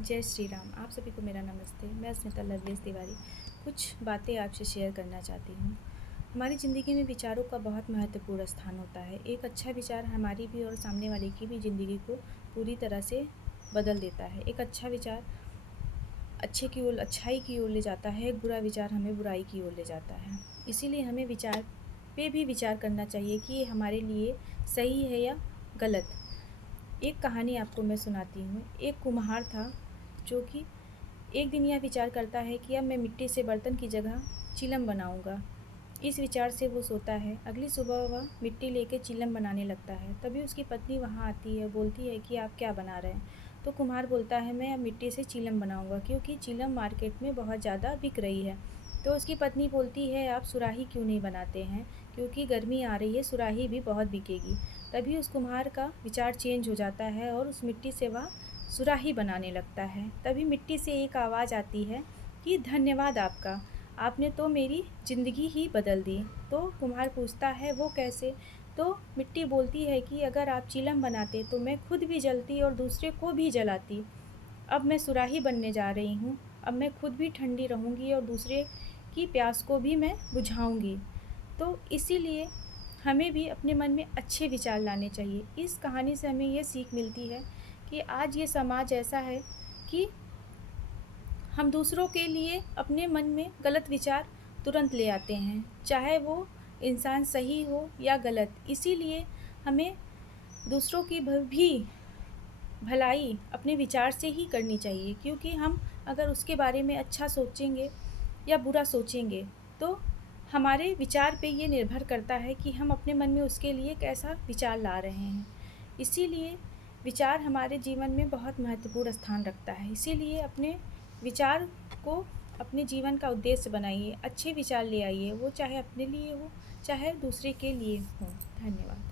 जय श्री राम। आप सभी को मेरा नमस्ते। मैं स्मिता लवलेस तिवारी कुछ बातें आपसे शेयर करना चाहती हूँ। हमारी ज़िंदगी में विचारों का बहुत महत्वपूर्ण स्थान होता है। एक अच्छा विचार हमारी भी और सामने वाले की भी ज़िंदगी को पूरी तरह से बदल देता है। एक अच्छा विचार अच्छे की ओर, अच्छाई की ओर ले जाता है। एक बुरा विचार हमें बुराई की ओर ले जाता है। इसीलिए हमें विचार पे भी विचार करना चाहिए कि ये हमारे लिए सही है या गलत। एक कहानी आपको मैं सुनाती हूँ। एक कुम्हार था जो कि एक दिन यह विचार करता है कि अब मैं मिट्टी से बर्तन की जगह चिलम बनाऊंगा। इस विचार से वो सोता है। अगली सुबह वह मिट्टी लेके चिलम बनाने लगता है। तभी उसकी पत्नी वहाँ आती है, बोलती है कि आप क्या बना रहे हैं। तो कुम्हार बोलता है मैं अब मिट्टी से चिलम बनाऊंगा क्योंकि चिलम मार्केट में बहुत ज़्यादा बिक रही है। तो उसकी पत्नी बोलती है आप सुराही क्यों नहीं बनाते हैं, क्योंकि गर्मी आ रही है, सुराही भी बहुत बिकेगी। तभी उस कुम्हार का विचार चेंज हो जाता है और उस मिट्टी से वह सुराही बनाने लगता है। तभी मिट्टी से एक आवाज़ आती है कि धन्यवाद आपका, आपने तो मेरी ज़िंदगी ही बदल दी। तो कुम्हार पूछता है वो कैसे। तो मिट्टी बोलती है कि अगर आप चिलम बनाते तो मैं खुद भी जलती और दूसरे को भी जलाती। अब मैं सुराही बनने जा रही हूँ। अब मैं खुद भी ठंडी रहूँगी और दूसरे की प्यास को भी मैं बुझाऊँगी। तो इसीलिए हमें भी अपने मन में अच्छे विचार लाने चाहिए। इस कहानी से हमें ये सीख मिलती है कि आज ये समाज ऐसा है कि हम दूसरों के लिए अपने मन में गलत विचार तुरंत ले आते हैं, चाहे वो इंसान सही हो या गलत। इसीलिए हमें दूसरों की भी भलाई अपने विचार से ही करनी चाहिए, क्योंकि हम अगर उसके बारे में अच्छा सोचेंगे या बुरा सोचेंगे तो हमारे विचार पे ये निर्भर करता है कि हम अपने मन में उसके लिए कैसा विचार ला रहे हैं। इसीलिए विचार हमारे जीवन में बहुत महत्वपूर्ण स्थान रखता है। इसीलिए अपने विचार को अपने जीवन का उद्देश्य बनाइए, अच्छे विचार ले आइए, वो चाहे अपने लिए हो चाहे दूसरे के लिए हो। धन्यवाद।